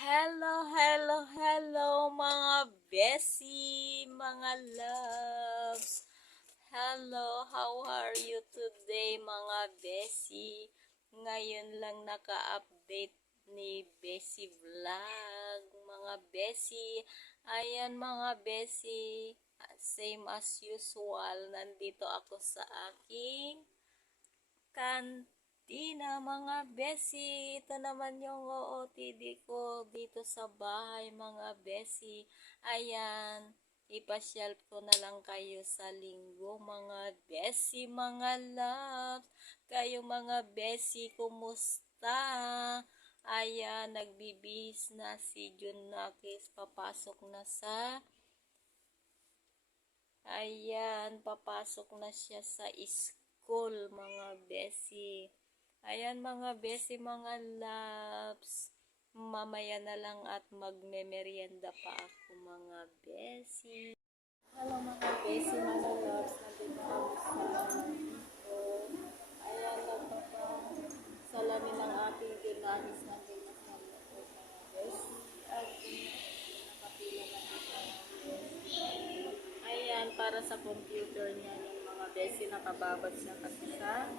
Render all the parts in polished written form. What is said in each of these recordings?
Hello mga besi, mga loves. Hello, how are you today mga besi? Ngayon lang naka-update ni Besi Vlog, mga besi. Ayan mga besi, same as usual, nandito ako sa aking kantina mga besi. Ito naman yung OOTD ko dito sa bahay mga besi. Ayan, ipasyal ko na lang kayo sa linggo mga besi, mga love. Kayo mga besi, kumusta? Ayan, nagbibihis na si Junakis, papasok na sa papasok na siya sa school, mga besi. Ayan, mga besi, mga loves. Mamaya na lang at magme-merienda pa ako, mga besi. Hello, mga besi, mga loves. Nandito ako sa dito. Ayan, salamin ng ating ginanis natin na sa loob, mga besi. At nakapila na ito, mga besi. Ayan, para sa computer niya yung mga besi, nakababad siya kasi sa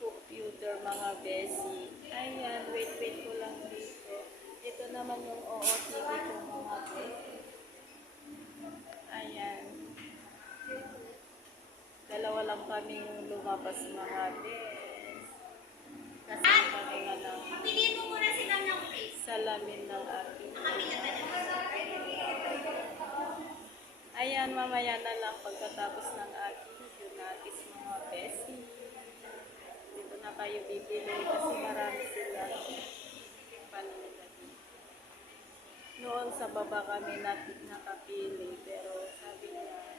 computer, mga besi. Ayan, wait ko lang dito. Ito naman yung OOTD ko, mga besi. Ayan. Dalawa lang kami lumabas, mga besi. Kasi kami nga lang piliin mo muna silang ng face. Salamin ng aking. Ayan, mamaya na lang pagkatapos ng aking Junakis, mga besi. Dito na kayo bibili kasi marami sila paninda dito. Noon sa baba kami nakapili, pero sabi niya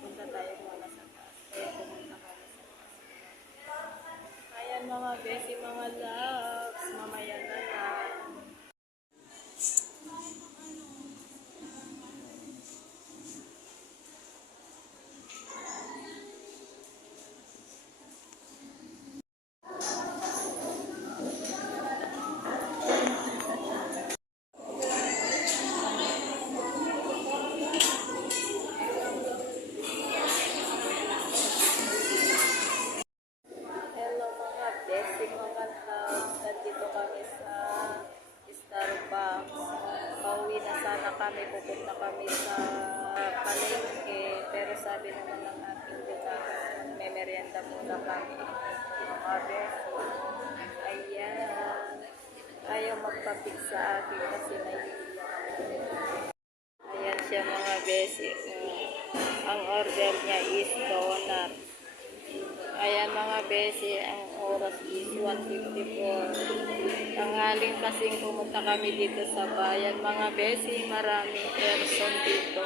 punta tayo muna sa taas. Kaya pumunta kami sa taas. Ayan mga besi, mga loves, mamaya na lang. Hello mga besi, mga loves. Nandito kami sa Starbucks. Pauwi na sana kami, pupunta kami sa palengke. Pero sabi naman ng aking Junakis, magme-merienda muna kami. Mga besi. Ayan. Ayaw magpapig sa akin kasi nahihiya. Ayan siya mga besi. Ang order niya is donut. Ayan mga besi, ang oras is 1:54. Tanghaling kasing pumunta kami dito sa bayan. Mga besi, maraming person dito.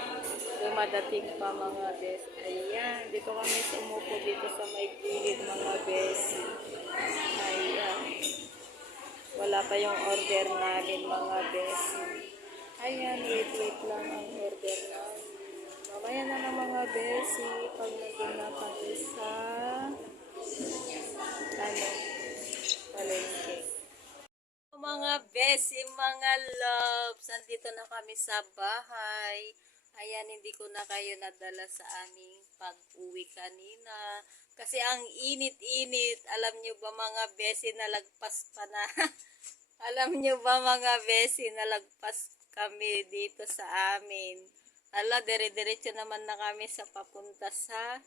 Dumadating pa mga besi. Ayan, dito kami sumupo dito sa may gilid, mga besi. Ayan. Wala pa yung order namin, mga besi. Ayan, wait lang ang order namin. Mamaya na ng mga besi, pag nandun na kami sa palengke. Mga besi, mga loves, nandito na kami sa bahay. Ayan, hindi ko na kayo nadala sa aming pag-uwi kanina. Kasi ang init-init, alam nyo ba mga besi, nalagpas pa na. Alam nyo ba mga besi, nalagpas kami dito sa amin. Ala, dire-diretso naman na kami sa papunta sa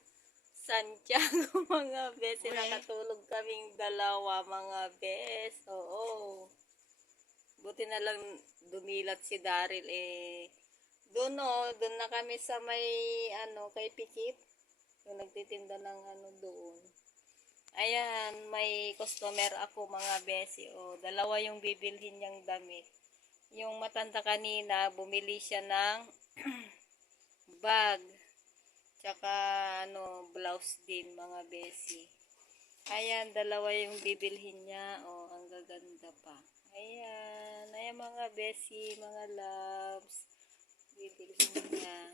Santiago, mga besi. Nakatulog kaming dalawa, mga bes. Oo. Buti na lang dumilat si Daryl Doon doon na kami sa may kay Pikit. Yung nagtitinda ng doon. Ayan, may customer ako, mga besi. Dalawa yung bibilhin niyang damit. Yung matanda kanina, bumili siya ng bag. Tsaka blouse din, mga besi. Ayan, dalawa yung bibilhin niya. Ang gaganda pa. Ayan, mga besi, mga loves. Bibilhin niya.